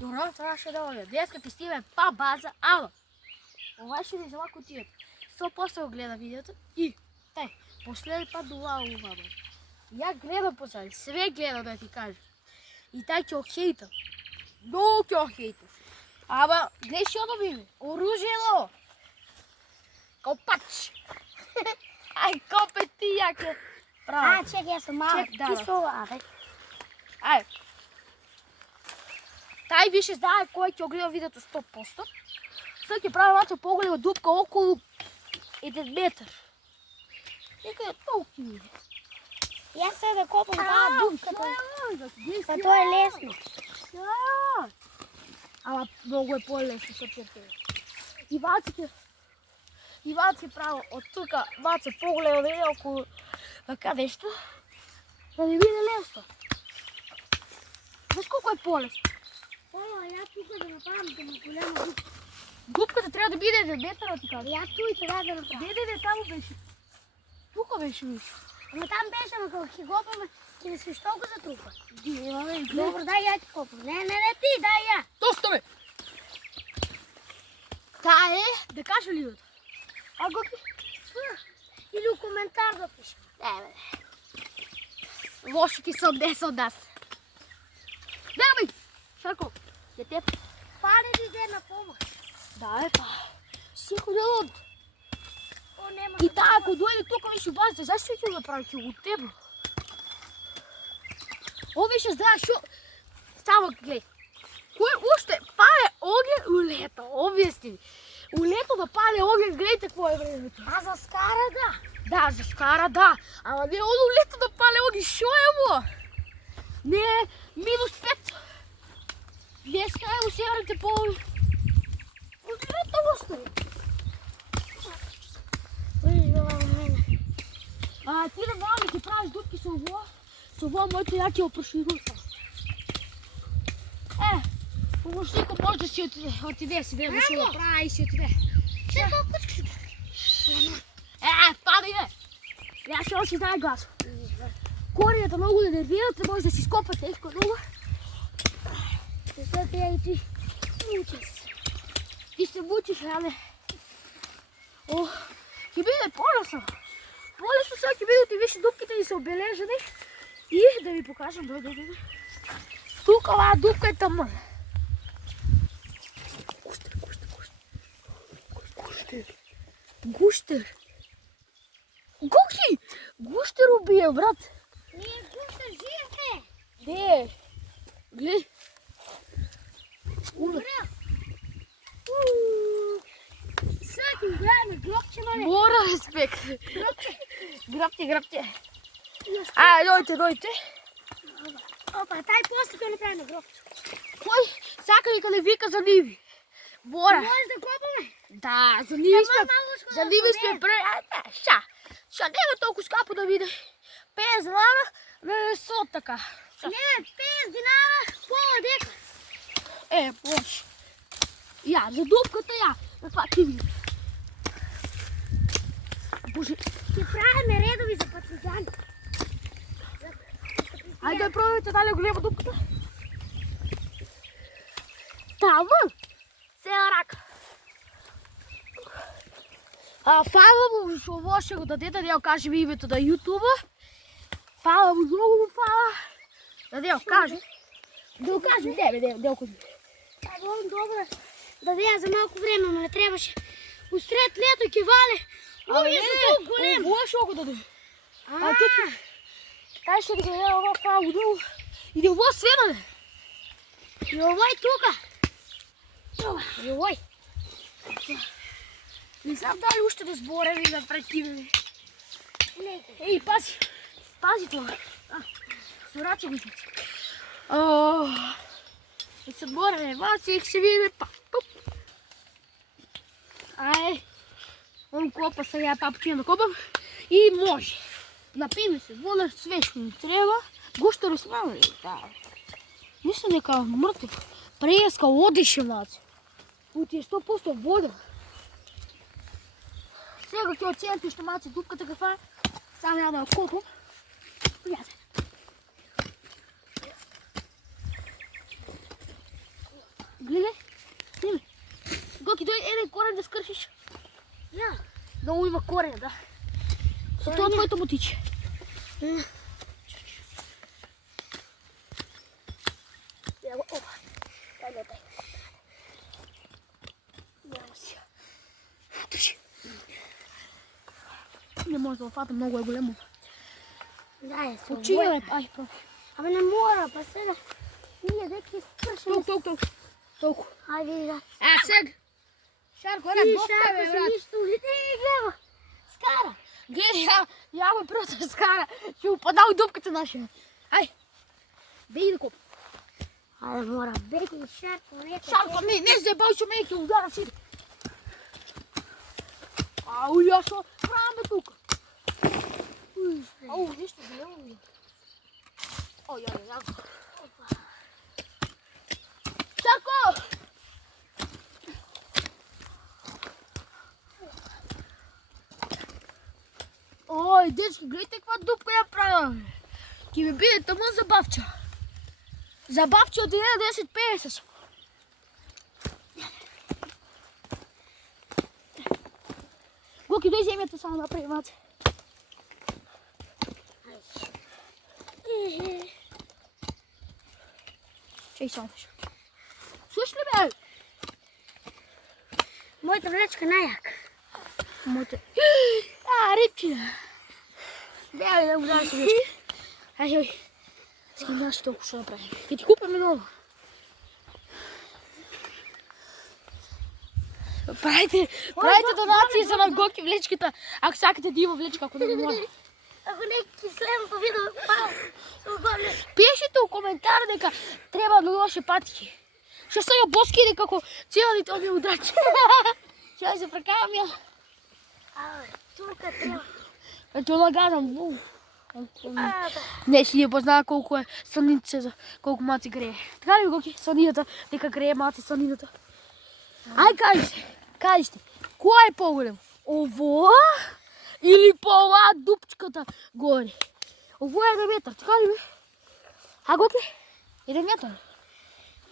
Добро, трябваше да одя. Деска ти стиме па база, ама ова ще ни зела кутијата. 100% го гледа видеото и тај, последен пат дова ова. Ја гледам посади, све гледам да ти кажа. И тај ќе охейтам. Многу ќе охейтам. Ама, гледаш што добиме? Оружие ново. Копач. Ај, копе ти јаке. А, чекай, ја сум мала. Чек, да, Ти со ова, бе. Ај. Тај више знае кој ќе огледа видеото 100%. Сега ќе прави малку поголема дупка околу 1 метар. Нека е толку. Јас се да копам таа дупка. Па тоа е лесно. Ама многу е полесно со перфе. И Ваци право од тука, Ваци погледа виде околу каде што, да не биде лесно. Знаеш колко е полесно? Ја тука да направам да ми голема дупка. Дупката треба да биде 1 метар, ти кажа. Ја туј треба да направам. Не, таму беше. Тука беше више. Ама там беше, ама кога ќе копаме, ќе не свиш толку за трупа. Добро, Добро, дај ја ти копам. Не, ти, дај ја. Доста ме! Таа е, да кажа лидото. А го или у коментар да пишем. бе. Лошо ки се однесе од нас. Бе, Шарко, ја те Пали ли иде на помош? да, па. Секој ден од. О, нема. И таа ако дојде тука више базите, зашто ќе го прави, ќе го тебе? О, више знаеш што? Само гледај. Кој уште пале оген у лето, објасни ми. У лето да пале оген, гледайте какво е времето. А за скара да. Да, за скара да, ама не оно лето да пале оген, шо е во? Не, -5. Деска е у северните полови. Лето го стои. Ти да мами ќе правиш дупки со ово моето ја ќе опроширувам. Помошнико може да си отиде, си да може да прави и си отиде. Чекай, кучки. Падај бе! Ја ще си дай газ. Корењата многу да нервирате, може да си скопате тешко много. След ја и ти. Мучи се. Ти се мучиш, але... Ќе биде полесно. Полесно сега ќе бидете више дупките ни се обележени. И да ви покажам, дојде. Тука оваа дупка е таман. Гуштер. Гухи! Гуштер убие, брат. Ние гуштер живе. Де? Гледай. Умре. Сега ти гледаме гробче, мале. Мора респект. Гробче. Грабте. Дојте. Опа, тај после ќе направиме гробче. Кој? Сака ли каде вика за ниви? Мора. Може да копаме? Да, за ниви сме. малушко За да ниви се сме бе. пре. Ша нема толку скапо да биде. 50 динара, со така. Не, 50 динара, пола дека. Може. Ја, за дупката ја. Каква ти види? Боже. Ќе правиме редови за партизани. Ајде да пробайте дали го нема дупката. Таман. Цела рака. Фала му што ово ще го дадете, да ја кажем името на YouTube-а. Фала му, многу му фала. Да ја кажем. Да ја кажем тебе, да ја кажем. Добро. Да деја за малку време, ама не требаше. Усред лето ќе вале. Луѓе се толку голем. Ово што го даде. Тај што да го даде ова фала му долу. Иде ово свенале. И овој тука. И овој. Не знам дали уште да збореме и да прекинеме. Еј, пази. Пази тоа. Со раце го измечи. Да се збореме, Ваци, и се видиме па. Ај. Он копа сега, папчина да копам. И може. Напиме се, вода све што ни треба. Гуштер смаме, да. Мислам дека мртв. Преска одише, Ваци. Пути е 100% вода. Сега ќе оценете што Маци дупката каква е. Само ја да ја копам. да скршиш? Ja. Много има корен, да. Со тоа твоето мотиче. Ево, опа. Дай. Ево си. Држи. Не може да го фатам, много е големо. Да, е се Почине, бе, ай, проби. Абе не мора, па сега. Ние дека скршим. Толку. Ај види да. Сега. Шарко, една доста бе, брат. Нищо, гледа. Скара. Гледай, ја го просто скара. Ќе упада у дупката наша. Ај. Беги да копа. Ајде мора, беги Шарко, нека. Шарко, не заебај што ме ќе удара сите. Ау, ја што правам бе тука. Ау, ништо големо ми. О, ја. Шарко! Ој, дечки, гледайте каква дупка ја правам. Ке ми биде таму забавча. Забавча од 1050 сум. Гоки, дој земјата само направи маце. Чеј само феш. Слуш ли бе? Мојата влечка најак. Мојата... рибчина. Беј, да му дадеш влечка. Ај. Скам даш толку што направим. Ке ти купаме ново. Правите донации за на Гоки влечката, ако сакате да има влечка, ако не го може. Ако не кисленото видео, пау, се оголе. Пишете у коментар дека треба да лоше патики. Што сега боски дека како целите овие удрачи. Чај се прекавам ја. Абе, тука треба. Ќе лагадам. Не, си не познава колку е соница, колку маци грее. Така ли Гоки, сонината, дека грее маци сонината? Ај кажете, која е поголем? Ово или по оваа дупчката горе? Ово е 1 метар, така ли бе? А Гоки? 1 метар?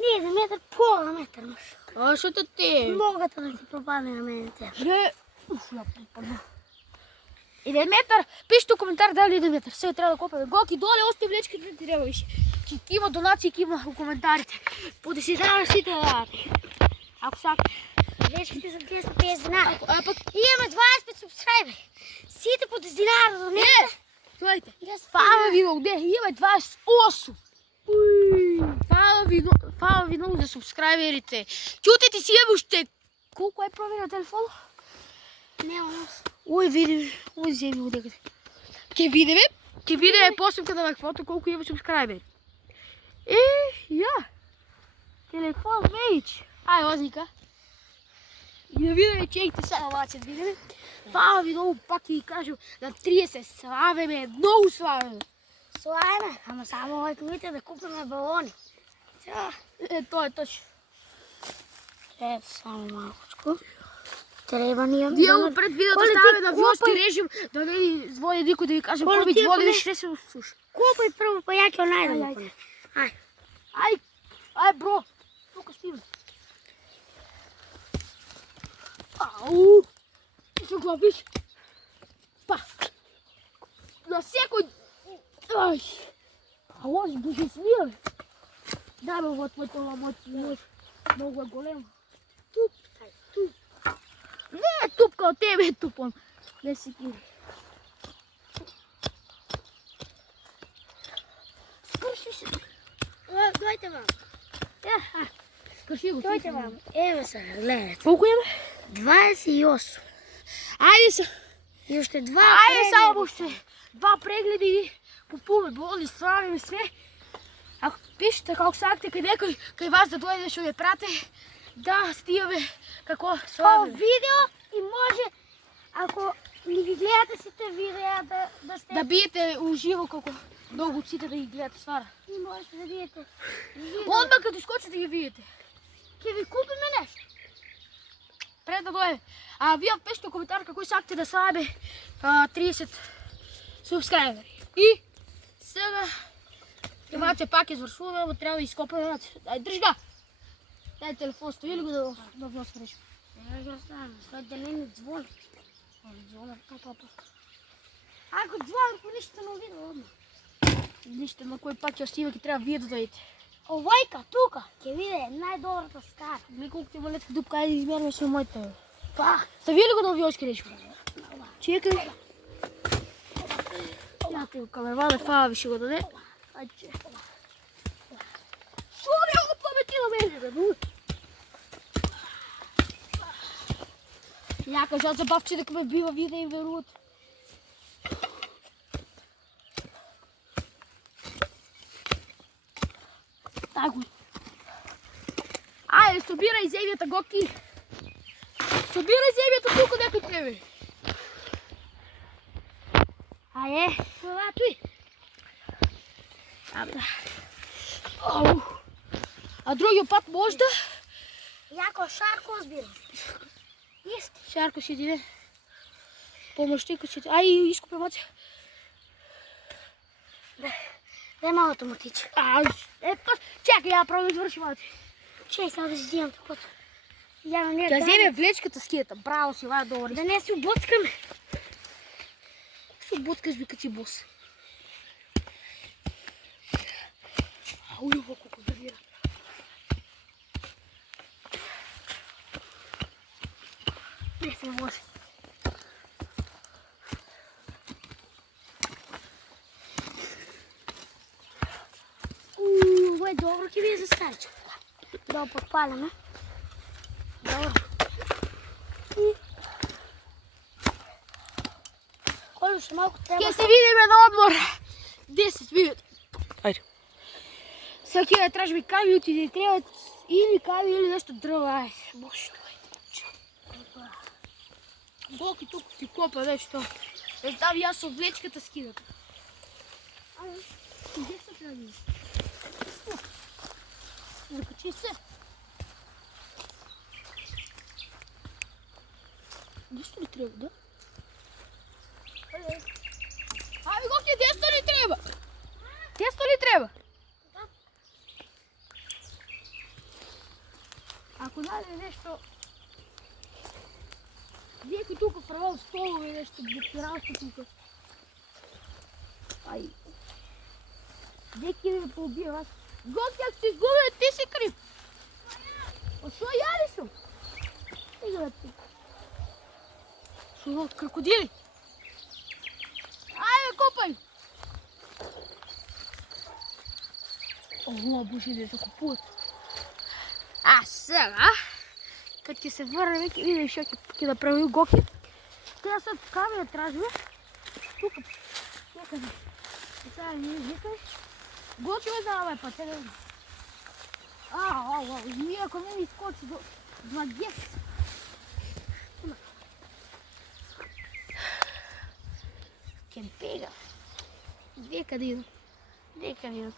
Не, 1 метар, пола метар маш. А што те? Могата да ти пропадне на мене те. Не, ја пропадна. 1 метар, пишете у коментар дали 1 метар. Сега треба да копаме. Гоки, доле остави влечки, не ти треба више. Ќе има донации, ќе има у коментарите. По 10 дана сите да дадете. Ако сакате. Влечките за 250 динара. А пак Имаме 25 субскрайбери. Сите по 10 динара до нея. гледайте. Фала ви много, имаме 28. Фала ви много за субскрайберите. Чутете си уште. Колко е проверено телефона? Нема нас. Ој, види, земи го декате. Ке видиме после кога на фото колку има субскрайбери. Ја. Телефон мејч. Ај, озника. И да видиме чејте сега мацет, видиме. Фала ви много, пак ќе ви кажам, на 30 славеме, многу славеме. Слајме, ама само овој комите да купиме балони. Тоа е точно. Само малкочко. Треба ни Ние го пред видеото ставаме на виошки режим, да не ни звони никој да ви кажем кој би звони више се слуша. Купај прво, па ја ќе најдам. Ај, бро. Тука стиме. Ау! Се главиш. Па. На секој... Ај. Лози, боже смија. Дай ме во твојто ламоци. Многу е големо. Туп. Не е тупка од тебе, е тупон. Не си кири. Скрши се. Дојте вам. Скрши го. Дојте вам. Еве се, гледате. Колку имаме? 28. Ајде се. И уште 2 Ајде само уште 2 прегледи и купуваме болни, сравиме све. Ако пишете како сакате кај вас да дојде што ве прате, да стигаме како славиме. Видео и може, ако не ги гледате сите видеа да сте... Да биете уживо како многу сите да ги гледате ствара. И можете да видите. Одма като скочите да ги видите. Ќе ви купиме нешто. Пред да дојде. А вие пишете коментар како сакате да славиме 30 субскрайбери. И сега Маце пак извршуваме, треба да изкопаме. Ај, држ га! Дај телефон, стои ли го да вносно речем? Ја знам, след да не звони. Звонат, па. Ако звони, по ништо не видел одма. Ништо на кој пат ќе Стиве ќе треба вие да дојдете. Овајка, тука, ќе виде најдобрата скара. Ми колку ти малетка дупка, ајде измерваме со моите. Па, Стави ли го на овиошки речко? Чекај. Ја ти го камервале, фава ви ще го даде. Ајде. Шо не го памети на мене, бе, бу? Ја кажа за бабче дека ме бива, вие да им веруват. Тако. Ајде, собирај земјата, Гоки. Собирај земјата тука некој тебе. аје, това тој. Абе. Ау. А другиот пат можда? Јако Шарко збирам. Исти. Шарко си иде. Помощнико си иде. Ај, искупе маце. Дај малото му тиче. Па, чекай, ја право изврши маце. Чеј, сега да си взимам такото. Ја не Ќе земе влечката скијата. Браво си, ваја добро. Да не си убоцкаме. Што боткаш би кад си бос? Ау, колку завира. Не се може. Ова е добро, ќе биде за старичка. Да го подпаламе. Добро. Колу ще малко треба... Ќе се видиме на одмор. 10 минути. Ајде. Сега ќе тражби кави, отиде треба или кави или нешто дрво. Ајде, боже, ајде. Боки тук ти копа нешто. Стави јас со влечката скидат. Где се прави? Закачи се. Нешто ли треба, да? Ајде, Гоки, тесто ли треба? Тесто ли треба? Ако најде нешто... Некој тука правил столове, нешто бутиралство тука. Ај. Деки ме поубие вас. Гоки, ако се изгубил, ти си крив. О, шо јари сум? Ига ти. Шо, крокодили? Ајде, копај. Ого, боже, да се купуват. А сега, kad ќе се врне, ќе видим што ќе да прави Гоки. Сега се камера тражува. Тука, некаде. Сега не викаш. Гоки го знам овај пат, сега. Ау, ние ако не ми скочи до 20. Ќе бега. Некаде идам. Некаде идам.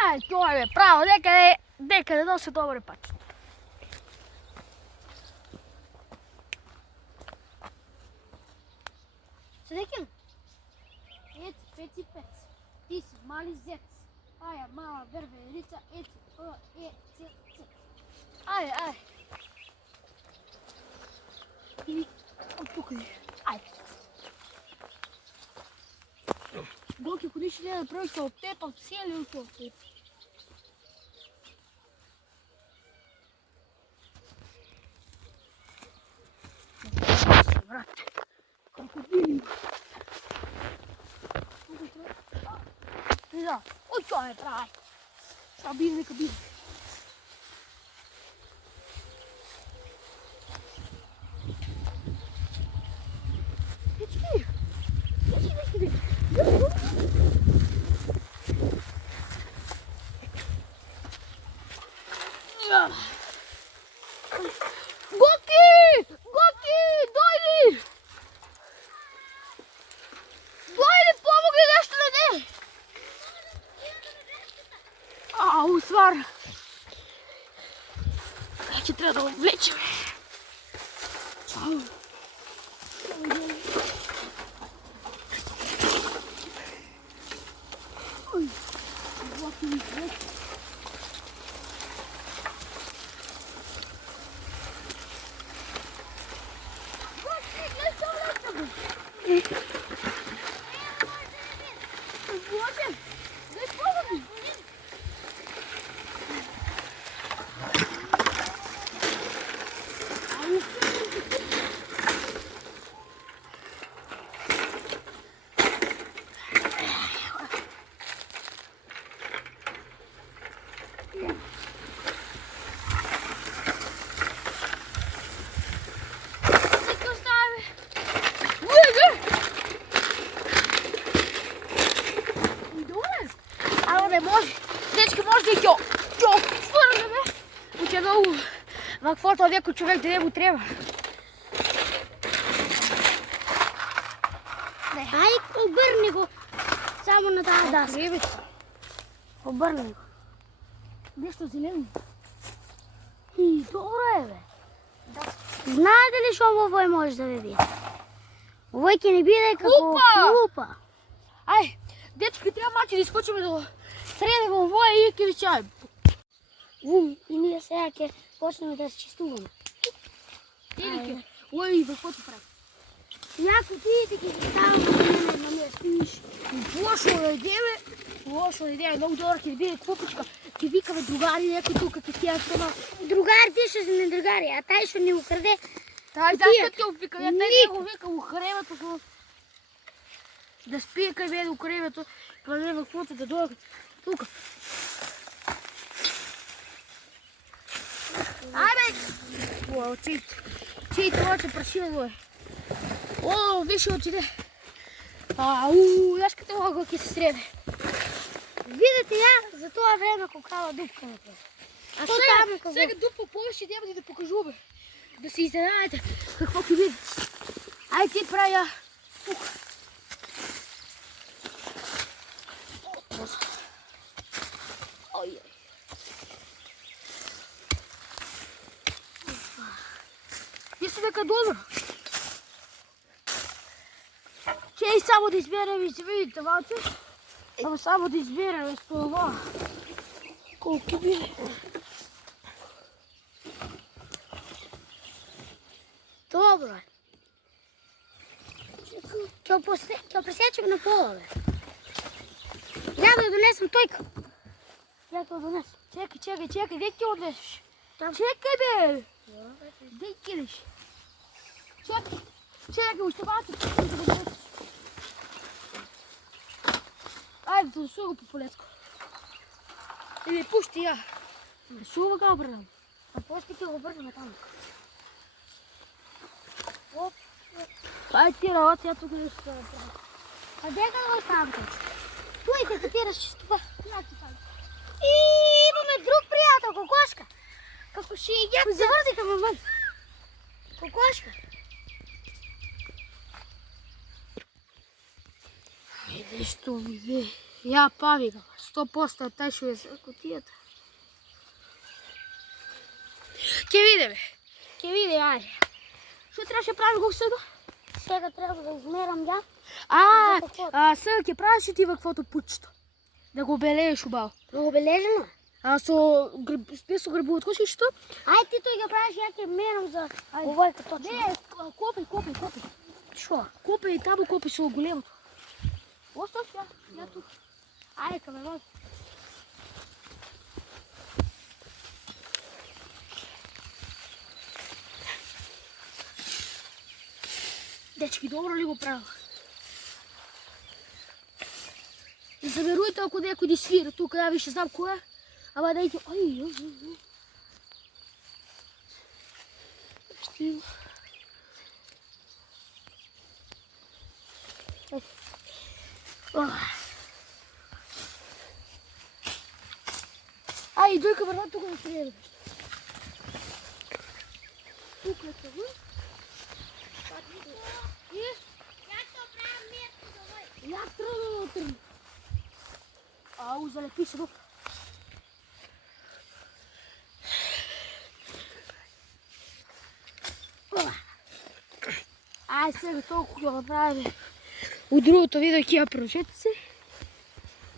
Ај, тоа е право, некаде носи добре пачет. Средекем? Ец, пеци, пец. Ти си мали зец. Аја, мала вервеница, еци, ц. Ајде. И от тука е. Ајде. Гоки, ако ништо не да правиш од тепа, цели од тоа. Брат, крокодили. Да, ој тоа е прај. Šta biде, neka biде. Гоки, дојди! Дојди, помогни нешто да не! Ау, свар! Ќе треба да го влечеме. Ау. Ој, Гоки ми влече. Нека остави. Добре. Ама не може. Дечки, може да и ќе отвърнеме. Уче много во каквото некој човек да не му треба. Ај, обрни го. Само на таа даска. Ребето. Обрни го. Нешто зелено. И добро е, бе. Знаете ли што во овој може да ви биде? Овој ќе ни биде како лупа. Ај, дечки, треба мачи да искочиме до среде во овој и ќе ви чајам. Вум, и ние сега ќе почнеме да се чистуваме. Или ќе. Ој, во каквото прави. Јако ти ќе ги ставам да мене на ме спиш. Лошо да идеме. Лошо да идеме. Многу добро ќе биде купичка. Ќе викаме другари некој тука ќе тие што нас. Другар ти што си не другари, а тај што ни украде. Тај зашто ќе вика? Ја тај не го вика у кревето што да спие кај мене у кревето. Кај мене во каквото да дојде тука. Ајде! О, чиите очи прашиво е. О, више очите. Јас каде мога ќе се среде. Видете ја за тоа време кога дупка направи. А што таму како? Сега дупа повеќе нема да покажуваме. Да се изненадите какво ќе видите. Ајде ти прави ја. Тука. Ој. Мислам дека добро. Ќе и само да изберем и се видите ваце. Ама само да изберем со ова. Колку ќе биде. Добро е. Ќе пресечем на пола, бе. Ја да донесам тојка. Ја тоа донесам. Чекај, дек ќе однесеш. Чекај, бе. Дек ќе идеш. Чекај, уште бати. Ајде, да сува го по полецко. Или пушти ја. Сува го обрнам. А после ќе го врнеме таму. Оп. Ајде ти работи, ја тука нешто да правам. А дека да го ставам тој? Тој дека ти разчистува. И имаме друг пријател, кокошка. Како шиѓаца. Заврти кај мен. Кокошка. Ајде, што ми бе. Ја пави го. 100% тај што е за кутијата. Ќе видиме. Ајде. Што требаше правиш го сега? Сега треба да измерам ја. Сега ќе правиш ти во каквото пучето. Да го бележиш убаво. Много бележено. Со грбовот кој што? Ај ти тој го правиш, ја ќе мерам за овојка точно. Не, копај. Што? Копај таму, копај со големото. Остав ја тук. Ајде, кај ме. Дечки, добро ли го правил? И заберујте ако некој да свира тука, ја више знам кој е. Ама да иде, Штиво. Ај, дој ка врна тука да се реде. Тука е това. Ја што правам место за овој. Ја тръгна да тръгна. Ау, залепи се тук. Ај, сега толкова ќе направим. У другото видео ќе ја прочете се.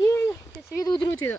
И ќе се види у другото видео.